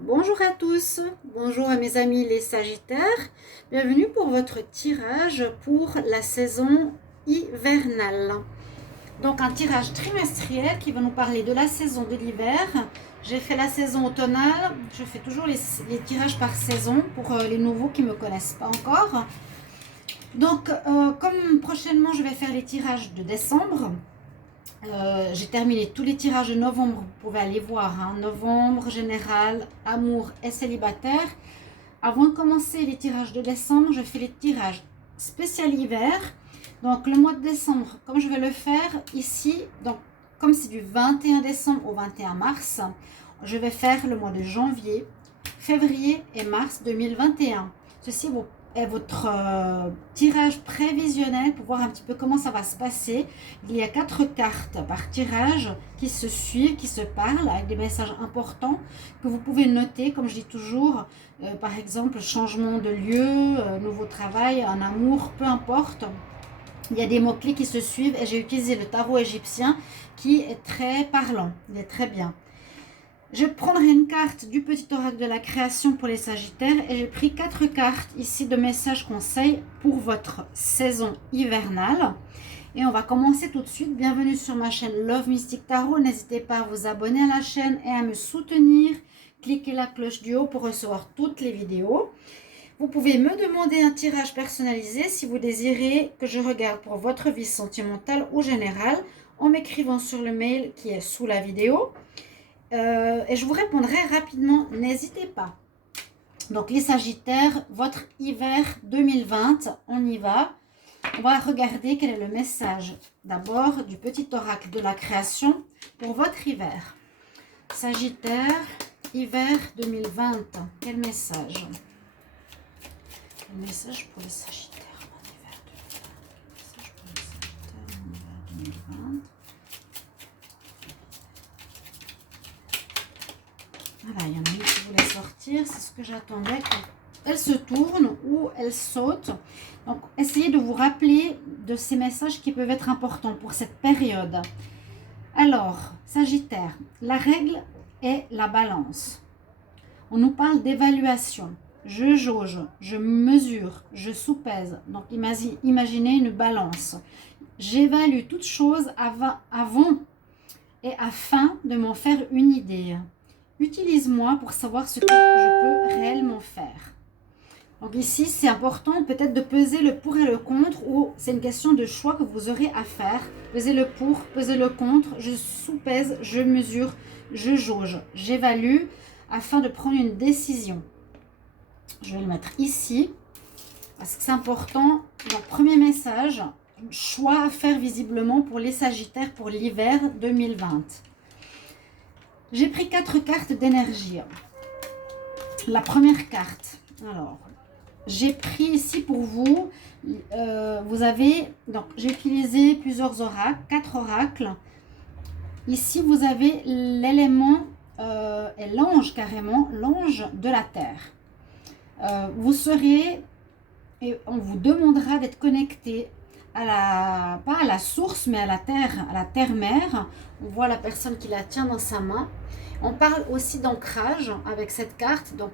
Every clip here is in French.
Bonjour à tous, bonjour à mes amis les Sagittaires, bienvenue pour votre tirage pour la saison hivernale. Donc un tirage trimestriel qui va nous parler de la saison de l'hiver. J'ai fait la saison automnale, je fais toujours les tirages par saison pour les nouveaux qui ne me connaissent pas encore. Donc comme prochainement je vais faire les tirages de décembre, j'ai terminé tous les tirages de novembre, vous pouvez aller voir, hein. Novembre, général, amour et célibataire. Avant de commencer les tirages de décembre, je fais les tirages spécial hiver. Donc le mois de décembre, comme je vais le faire ici, donc comme c'est du 21 décembre au 21 mars, je vais faire le mois de janvier, février et mars 2021. Ceci est votre tirage prévisionnel pour voir un petit peu comment ça va se passer. Il y a 4 cartes par tirage qui se suivent, qui se parlent avec des messages importants que vous pouvez noter, comme je dis toujours, par exemple changement de lieu, nouveau travail, un amour, peu importe. Il y a des mots-clés qui se suivent et j'ai utilisé le tarot égyptien qui est très parlant, il est très bien. Je prendrai une carte du petit oracle de la création pour les Sagittaires et j'ai pris 4 cartes ici de messages conseils pour votre saison hivernale. Et on va commencer tout de suite. Bienvenue sur ma chaîne Love Mystic Tarot. N'hésitez pas à vous abonner à la chaîne et à me soutenir. Cliquez la cloche du haut pour recevoir toutes les vidéos. Vous pouvez me demander un tirage personnalisé si vous désirez que je regarde pour votre vie sentimentale ou générale en m'écrivant sur le mail qui est sous la vidéo. Et je vous répondrai rapidement, n'hésitez pas. Donc les Sagittaires, votre hiver 2020, on y va. On va regarder quel est le message d'abord du petit oracle de la création pour votre hiver. Sagittaire, hiver 2020, quel message? Le message pour les Sagittaires en hiver 2020. Message pour les Sagittaires en hiver 2020. Voilà, il y en a une qui voulait sortir, c'est ce que j'attendais. Elle se tourne ou elle saute. Donc, essayez de vous rappeler de ces messages qui peuvent être importants pour cette période. Alors, Sagittaire, la règle est la balance. On nous parle d'évaluation. Je jauge, je mesure, je soupèse. Donc, imaginez une balance. J'évalue toute chose avant et afin de m'en faire une idée. Utilise-moi pour savoir ce que je peux réellement faire. Donc ici, c'est important peut-être de peser le pour et le contre, ou c'est une question de choix que vous aurez à faire. Peser le pour, peser le contre, je soupèse, je mesure, je jauge, j'évalue afin de prendre une décision. Je vais le mettre ici parce que c'est important. Donc premier message, choix à faire visiblement pour les Sagittaires pour l'hiver 2020. J'ai pris 4 cartes d'énergie. La première carte, alors, j'ai pris ici pour vous, vous avez, donc j'ai utilisé plusieurs oracles, 4 oracles. Ici, vous avez l'élément et l'ange carrément, l'ange de la terre. Vous serez, et on vous demandera d'être connecté à pas à la source, mais à la terre-mère. On voit la personne qui la tient dans sa main. On parle aussi d'ancrage avec cette carte, donc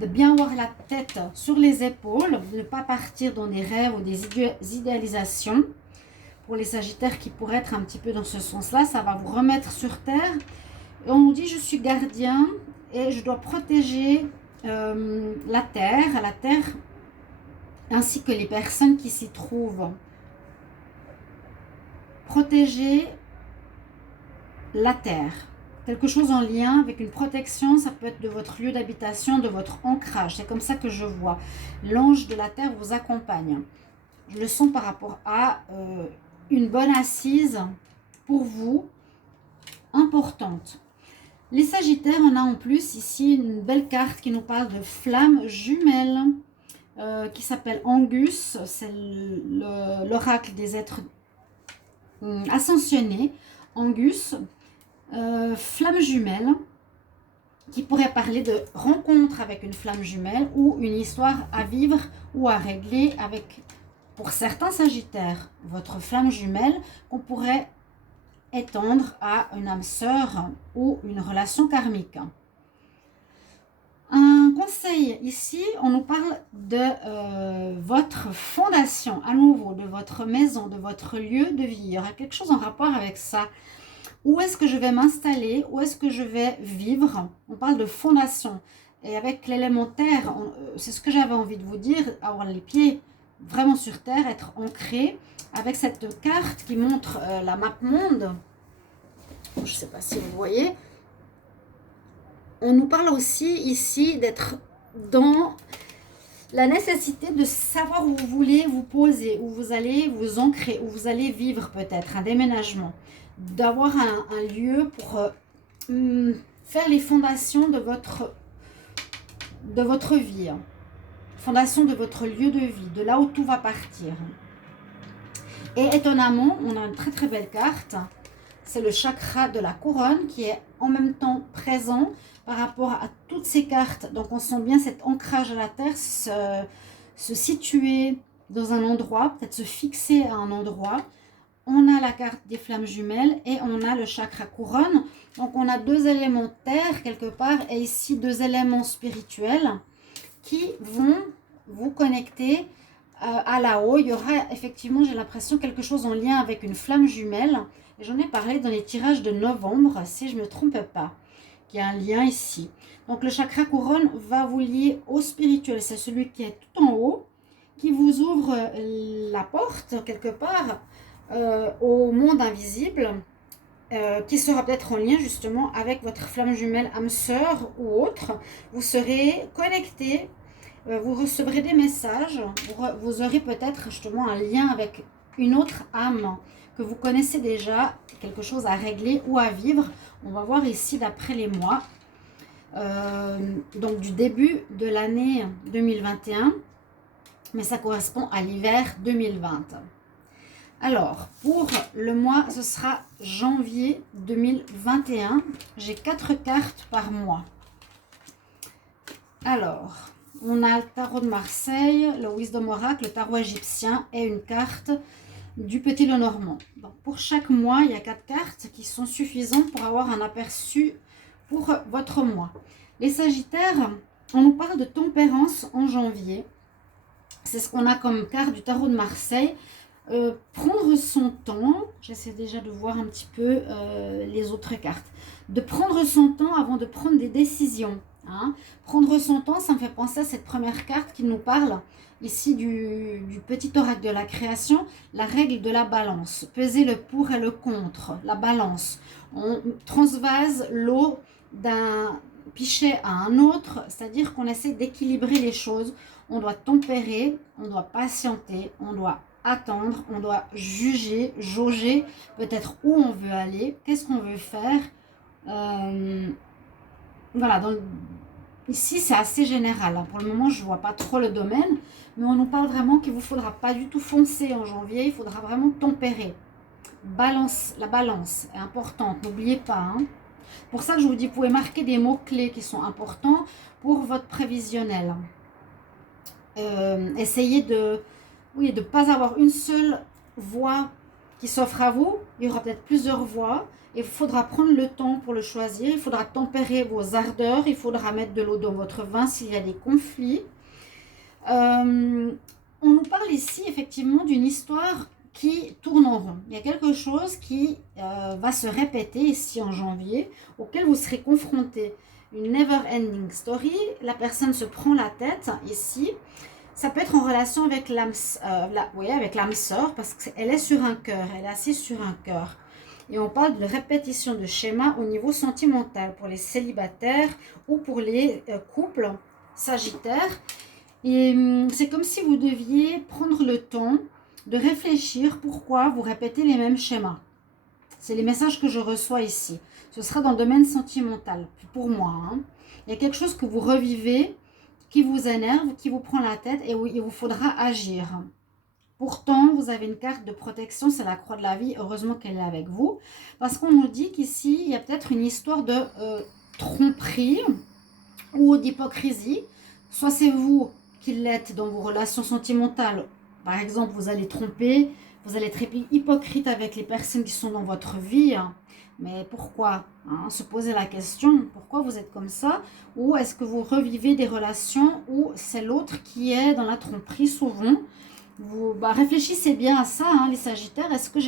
de bien avoir la tête sur les épaules, de ne pas partir dans des rêves ou des idéalisations. Pour les Sagittaires qui pourraient être un petit peu dans ce sens-là, ça va vous remettre sur terre. Et on nous dit, je suis gardien et je dois protéger la terre ainsi que les personnes qui s'y trouvent. Protéger la terre. Quelque chose en lien avec une protection, ça peut être de votre lieu d'habitation, de votre ancrage. C'est comme ça que je vois. L'ange de la terre vous accompagne. Je le sens par rapport à une bonne assise pour vous, importante. Les Sagittaires, on a en plus ici une belle carte qui nous parle de flamme jumelle, qui s'appelle Angus. C'est l'oracle des êtres ascensionnés. Angus, flamme jumelle, qui pourrait parler de rencontre avec une flamme jumelle ou une histoire à vivre ou à régler avec, pour certains Sagittaires, votre flamme jumelle qu'on pourrait étendre à une âme sœur ou une relation karmique. Un conseil ici, on nous parle de votre fondation, à nouveau, de votre maison, de votre lieu de vie. Il y aura quelque chose en rapport avec ça. Où est-ce que je vais m'installer? Où est-ce que je vais vivre? On parle de fondation. Et avec l'élémentaire, c'est ce que j'avais envie de vous dire, avoir les pieds vraiment sur terre, être ancré avec cette carte qui montre la map monde. Je ne sais pas si vous voyez. On nous parle aussi ici d'être dans la nécessité de savoir où vous voulez vous poser, où vous allez vous ancrer, où vous allez vivre peut-être, un déménagement. D'avoir un lieu pour faire les fondations de votre vie. Fondation de votre lieu de vie, de là où tout va partir. Et étonnamment, on a une très très belle carte. C'est le chakra de la couronne qui est en même temps présent par rapport à toutes ces cartes. Donc on sent bien cet ancrage à la terre, se situer dans un endroit, peut-être se fixer à un endroit. On a la carte des flammes jumelles et on a le chakra couronne. Donc on a deux éléments terre quelque part et ici deux éléments spirituels qui vont vous connecter à là-haut. Il y aura effectivement, j'ai l'impression, quelque chose en lien avec une flamme jumelle. Et j'en ai parlé dans les tirages de novembre, si je ne me trompe pas, qu'il y a un lien ici. Donc le chakra couronne va vous lier au spirituel. C'est celui qui est tout en haut, qui vous ouvre la porte quelque part au monde invisible, qui sera peut-être en lien justement avec votre flamme jumelle âme sœur ou autre. Vous serez connecté, vous recevrez des messages, vous aurez peut-être justement un lien avec une autre âme que vous connaissez déjà, quelque chose à régler ou à vivre. On va voir ici d'après les mois, donc du début de l'année 2021, mais ça correspond à l'hiver 2020. Alors, pour le mois, ce sera janvier 2021. J'ai 4 cartes par mois. Alors, on a le tarot de Marseille, le Wisdom Oracle, le tarot égyptien et une carte du Petit Lenormand. Donc, pour chaque mois, il y a 4 cartes qui sont suffisantes pour avoir un aperçu pour votre mois. Les Sagittaires, on nous parle de tempérance en janvier. C'est ce qu'on a comme carte du tarot de Marseille. Prendre son temps, j'essaie déjà de voir un petit peu les autres cartes, de prendre son temps avant de prendre des décisions. Hein. Prendre son temps, ça me fait penser à cette première carte qui nous parle ici du petit oracle de la création, la règle de la balance, peser le pour et le contre, la balance. On transvase l'eau d'un pichet à un autre, c'est-à-dire qu'on essaie d'équilibrer les choses. On doit tempérer, on doit patienter, on doit attendre, on doit juger, jauger peut-être où on veut aller, qu'est-ce qu'on veut faire. Voilà, ici c'est assez général. Hein. Pour le moment, je ne vois pas trop le domaine, mais on nous parle vraiment qu'il ne vous faudra pas du tout foncer en janvier, il faudra vraiment tempérer. La balance est importante, n'oubliez pas. Hein. Pour ça que je vous dis, vous pouvez marquer des mots-clés qui sont importants pour votre prévisionnel. Essayez de ne pas avoir une seule voie qui s'offre à vous. Il y aura peut-être plusieurs voies. Il faudra prendre le temps pour le choisir. Il faudra tempérer vos ardeurs. Il faudra mettre de l'eau dans votre vin s'il y a des conflits. On nous parle ici effectivement d'une histoire qui tourne en rond. Il y a quelque chose qui va se répéter ici en janvier, auquel vous serez confronté. Une never-ending story. La personne se prend la tête ici. Ça peut être en relation avec l'âme sœur, parce qu'elle est sur un cœur, elle est assise sur un cœur. Et on parle de répétition de schémas au niveau sentimental pour les célibataires ou pour les couples sagittaires. Et c'est comme si vous deviez prendre le temps de réfléchir pourquoi vous répétez les mêmes schémas. C'est les messages que je reçois ici. Ce sera dans le domaine sentimental, pour moi. Hein. Il y a quelque chose que vous revivez, qui vous énerve, qui vous prend la tête et où il vous faudra agir. Pourtant, vous avez une carte de protection, c'est la croix de la vie. Heureusement qu'elle est avec vous. Parce qu'on nous dit qu'ici, il y a peut-être une histoire de tromperie ou d'hypocrisie. Soit c'est vous qui l'êtes dans vos relations sentimentales. Par exemple, vous allez tromper, vous allez être hypocrite avec les personnes qui sont dans votre vie. Mais pourquoi, hein? Se poser la question, pourquoi vous êtes comme ça? Ou est-ce que vous revivez des relations où c'est l'autre qui est dans la tromperie souvent? Vous réfléchissez bien à ça, hein, les Sagittaires. Est-ce que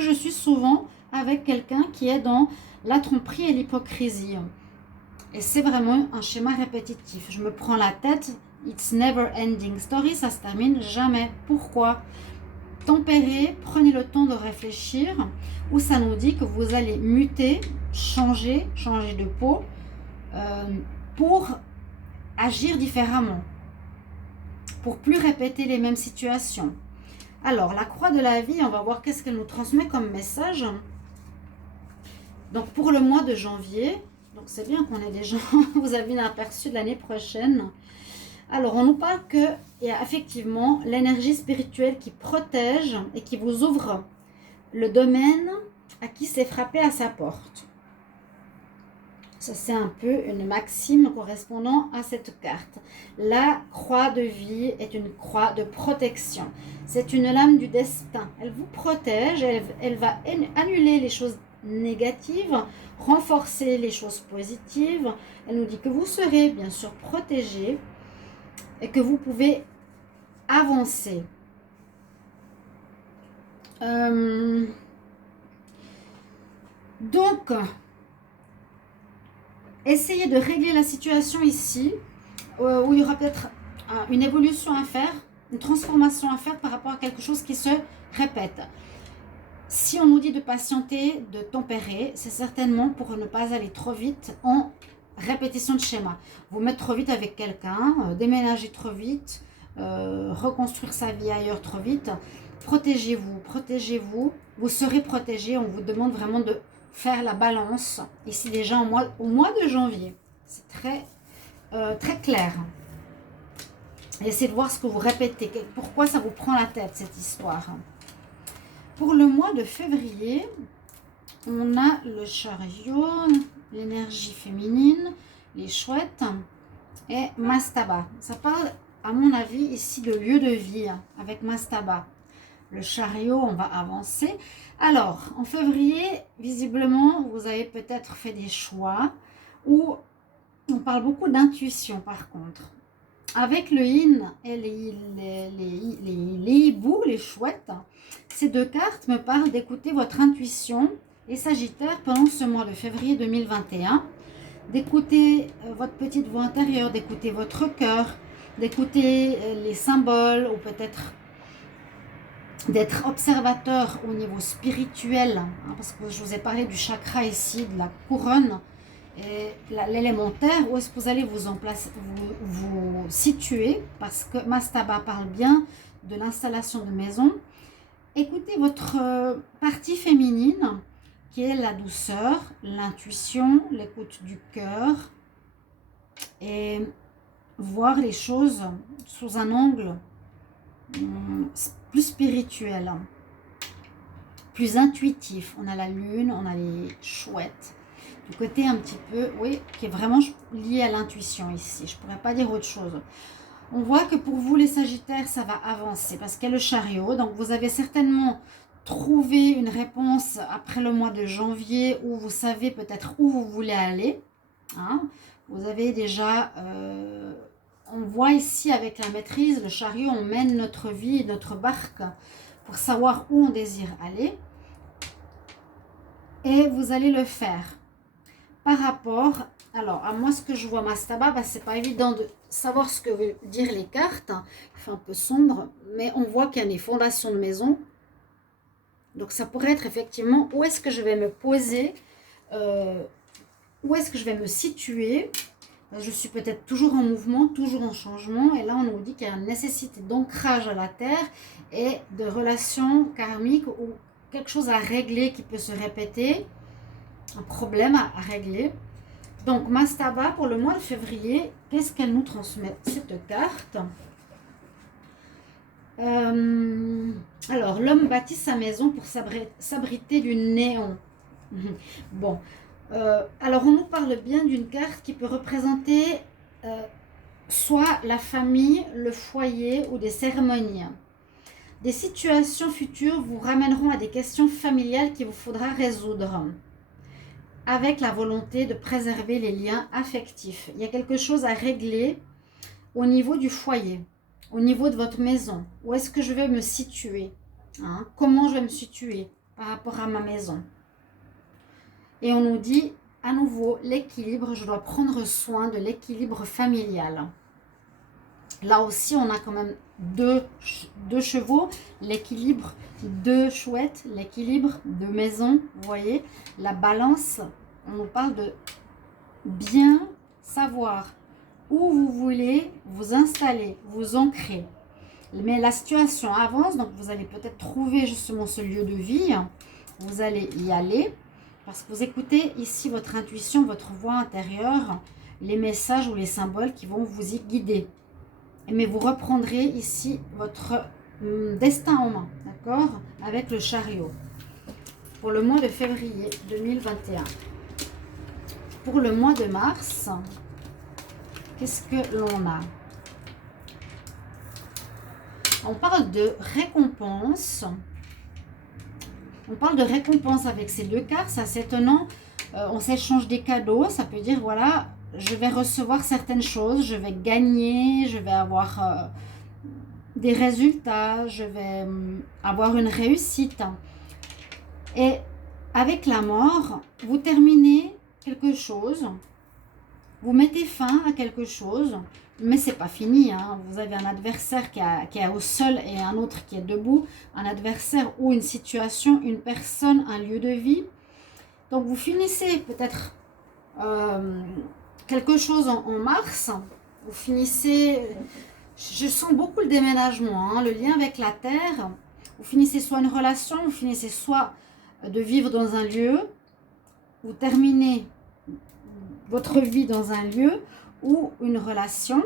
je suis souvent avec quelqu'un qui est dans la tromperie et l'hypocrisie? Et c'est vraiment un schéma répétitif. Je me prends la tête, it's never ending story, ça se termine jamais. Pourquoi? Tempérez, prenez le temps de réfléchir, où ça nous dit que vous allez muter, changer de peau pour agir différemment, pour plus répéter les mêmes situations. Alors, la croix de la vie, on va voir qu'est-ce qu'elle nous transmet comme message. Donc, pour le mois de janvier, donc c'est bien qu'on ait déjà, vous avez un aperçu de l'année prochaine. Alors, on nous parle qu'il y a effectivement l'énergie spirituelle qui protège et qui vous ouvre le domaine à qui s'est frappé à sa porte. Ça, c'est un peu une maxime correspondant à cette carte. La croix de vie est une croix de protection. C'est une lame du destin. Elle vous protège, elle va annuler les choses négatives, renforcer les choses positives. Elle nous dit que vous serez bien sûr protégé et que vous pouvez avancer. Donc, essayez de régler la situation ici, où il y aura peut-être une évolution à faire, une transformation à faire par rapport à quelque chose qui se répète. Si on nous dit de patienter, de tempérer, c'est certainement pour ne pas aller trop vite en répétition de schéma. Vous mettre trop vite avec quelqu'un, déménager trop vite, reconstruire sa vie ailleurs trop vite. Protégez-vous, vous serez protégé. On vous demande vraiment de faire la balance ici déjà au mois de janvier. C'est très clair. Essayez de voir ce que vous répétez, pourquoi ça vous prend la tête cette histoire. Pour le mois de février, on a le chariot, l'énergie féminine, les chouettes et Mastaba. Ça parle, à mon avis, ici de lieu de vie avec Mastaba. Le chariot, on va avancer. Alors, en février, visiblement, vous avez peut-être fait des choix où on parle beaucoup d'intuition par contre. Avec le yin et les hiboux, les chouettes, ces deux cartes me parlent d'écouter votre intuition, les Sagittaires, pendant ce mois de février 2021, d'écouter votre petite voix intérieure, d'écouter votre cœur, d'écouter les symboles ou peut-être d'être observateur au niveau spirituel, hein, parce que je vous ai parlé du chakra ici, de la couronne et l'élémentaire, où est-ce que vous allez vous situer, parce que Mastaba parle bien de l'installation de maison. Écoutez votre partie féminine, qui est la douceur, l'intuition, l'écoute du cœur, et voir les choses sous un angle plus spirituel, plus intuitif. On a la lune, on a les chouettes, du côté un petit peu, oui, qui est vraiment lié à l'intuition ici. Je ne pourrais pas dire autre chose. On voit que pour vous les Sagittaires, ça va avancer parce qu'il y a le chariot. Donc vous avez certainement trouvé une réponse après le mois de janvier où vous savez peut-être où vous voulez aller. Hein. Vous avez déjà... on voit ici avec la maîtrise, le chariot, on mène notre vie, notre barque pour savoir où on désire aller. Et vous allez le faire. Par rapport, alors à moi ce que je vois Mastaba, c'est pas évident de savoir ce que veulent dire les cartes. Il fait un peu sombre, mais on voit qu'il y a des fondations de maison. Donc ça pourrait être effectivement où est-ce que je vais me poser, où est-ce que je vais me situer. Je suis peut-être toujours en mouvement, toujours en changement. Et là, on nous dit qu'il y a une nécessité d'ancrage à la terre et de relations karmiques ou quelque chose à régler qui peut se répéter, un problème à régler. Donc, Mastaba, pour le mois de février, qu'est-ce qu'elle nous transmet, cette carte? Alors, l'homme bâtit sa maison pour s'abriter du néant. Bon. Alors, on nous parle bien d'une carte qui peut représenter soit la famille, le foyer ou des cérémonies. Des situations futures vous ramèneront à des questions familiales qu'il vous faudra résoudre. avec la volonté de préserver les liens affectifs. Il y a quelque chose à régler au niveau du foyer, au niveau de votre maison. Où est-ce que je vais me situer, hein? Comment je vais me situer par rapport à ma maison. Et on nous dit à nouveau l'équilibre, je dois prendre soin de l'équilibre familial. Là aussi, on a quand même deux chevaux, l'équilibre, deux chouettes, l'équilibre de maison, vous voyez, la balance. On nous parle de bien savoir où vous voulez vous installer, vous ancrer. Mais la situation avance, donc vous allez peut-être trouver justement ce lieu de vie. Vous allez y aller parce que vous écoutez ici votre intuition, votre voix intérieure, les messages ou les symboles qui vont vous y guider. Mais vous reprendrez ici votre destin en main, d'accord? Avec le chariot. Pour le mois de février 2021. Pour le mois de mars, qu'est-ce que l'on a? On parle de récompense. On parle de récompense avec ces deux cartes, ça c'est étonnant. On s'échange des cadeaux, ça peut dire voilà, je vais recevoir certaines choses, je vais gagner, je vais avoir des résultats, je vais avoir une réussite. Et avec la mort, vous terminez quelque chose, vous mettez fin à quelque chose, mais c'est pas fini, hein. Vous avez un adversaire qui est au sol et un autre qui est debout, un adversaire ou une situation, une personne, un lieu de vie. Donc vous finissez peut-être quelque chose en mars, vous finissez, je sens beaucoup le déménagement, hein, le lien avec la terre, vous finissez soit une relation, vous finissez soit de vivre dans un lieu, vous terminez votre vie dans un lieu ou une relation.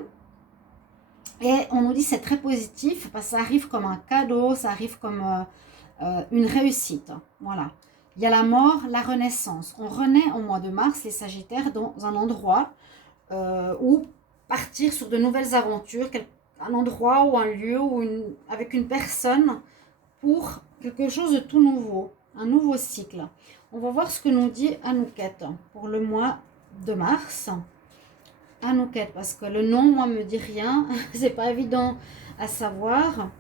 Et on nous dit c'est très positif parce que ça arrive comme un cadeau, ça arrive comme une réussite. Voilà. Il y a la mort, la renaissance. On renaît au mois de mars, les Sagittaires, dans un endroit où partir sur de nouvelles aventures, un endroit ou un lieu ou avec une personne pour quelque chose de tout nouveau, un nouveau cycle. On va voir ce que nous dit Anouket pour le mois de mars. Anouket, parce que le nom, moi, me dit rien. C'est pas évident à savoir.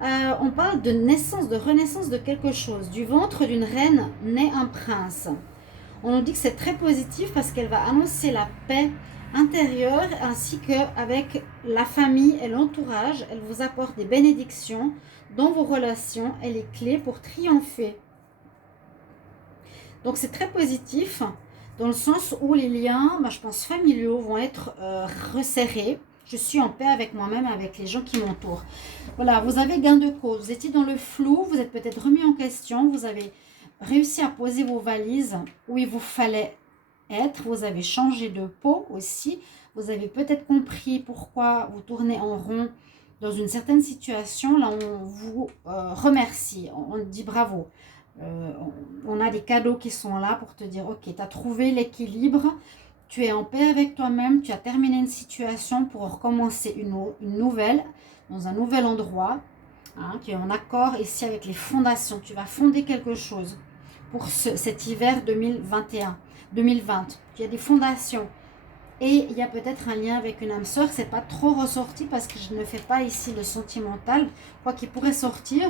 On parle de naissance, de renaissance de quelque chose. Du ventre d'une reine naît un prince. On nous dit que c'est très positif parce qu'elle va annoncer la paix intérieure ainsi qu'avec la famille et l'entourage. Elle vous apporte des bénédictions dans vos relations et les clés pour triompher. Donc c'est très positif dans le sens où les liens, je pense, familiaux vont être resserrés. Je suis en paix avec moi-même, avec les gens qui m'entourent. Voilà, vous avez gain de cause. Vous étiez dans le flou, vous êtes peut-être remis en question. Vous avez réussi à poser vos valises où il vous fallait être. Vous avez changé de peau aussi. Vous avez peut-être compris pourquoi vous tournez en rond dans une certaine situation. Là, on vous remercie. On dit bravo. On a des cadeaux qui sont là pour te dire ok, tu as trouvé l'équilibre, tu es en paix avec toi-même, tu as terminé une situation pour recommencer une nouvelle dans un nouvel endroit, hein, tu es en accord ici avec les fondations, tu vas fonder quelque chose pour cet hiver 2021 2020, il y a des fondations et il y a peut-être un lien avec une âme sœur. C'est pas trop ressorti parce que je ne fais pas ici le sentimental, quoi qu'il pourrait sortir.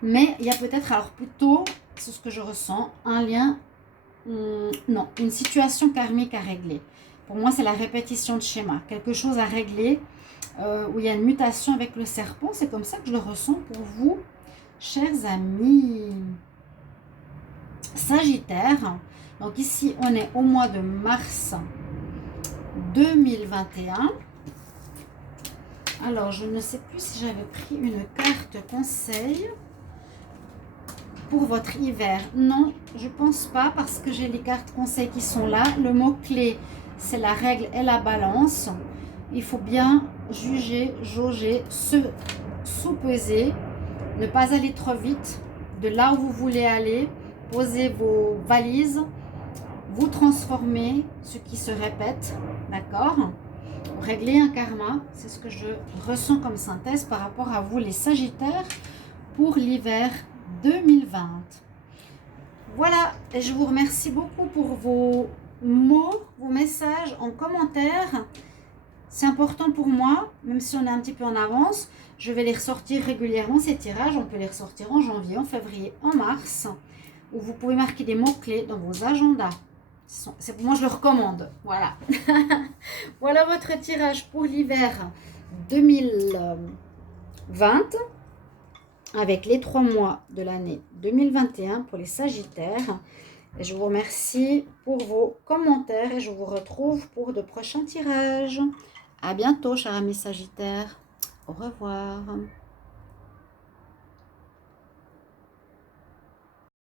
Mais il y a peut-être, alors plutôt, c'est ce que je ressens, un lien, non, une situation karmique à régler. Pour moi, c'est la répétition de schéma. Quelque chose à régler, où il y a une mutation avec le serpent. C'est comme ça que je le ressens pour vous, chers amis. Sagittaire. Donc ici, on est au mois de mars 2021. Alors, je ne sais plus si j'avais pris une carte conseil pour votre hiver. Non, je pense pas parce que j'ai les cartes conseils qui sont là. Le mot-clé, c'est la règle et la balance. Il faut bien juger, jauger, se sous-peser, ne pas aller trop vite. De là où vous voulez aller, posez vos valises, vous transformez ce qui se répète, d'accord? Régler un karma, c'est ce que je ressens comme synthèse par rapport à vous les Sagittaires pour l'hiver 2020. Voilà, et je vous remercie beaucoup pour vos mots, vos messages en commentaire. C'est important pour moi, même si on est un petit peu en avance. Je vais les ressortir régulièrement, ces tirages. On peut les ressortir en janvier, en février, en mars. Où vous pouvez marquer des mots-clés dans vos agendas. Moi, je le recommande. Voilà. Voilà votre tirage pour l'hiver 2020. Avec les 3 mois de l'année 2021 pour les Sagittaires. Et je vous remercie pour vos commentaires et je vous retrouve pour de prochains tirages. À bientôt, chers amis Sagittaires. Au revoir.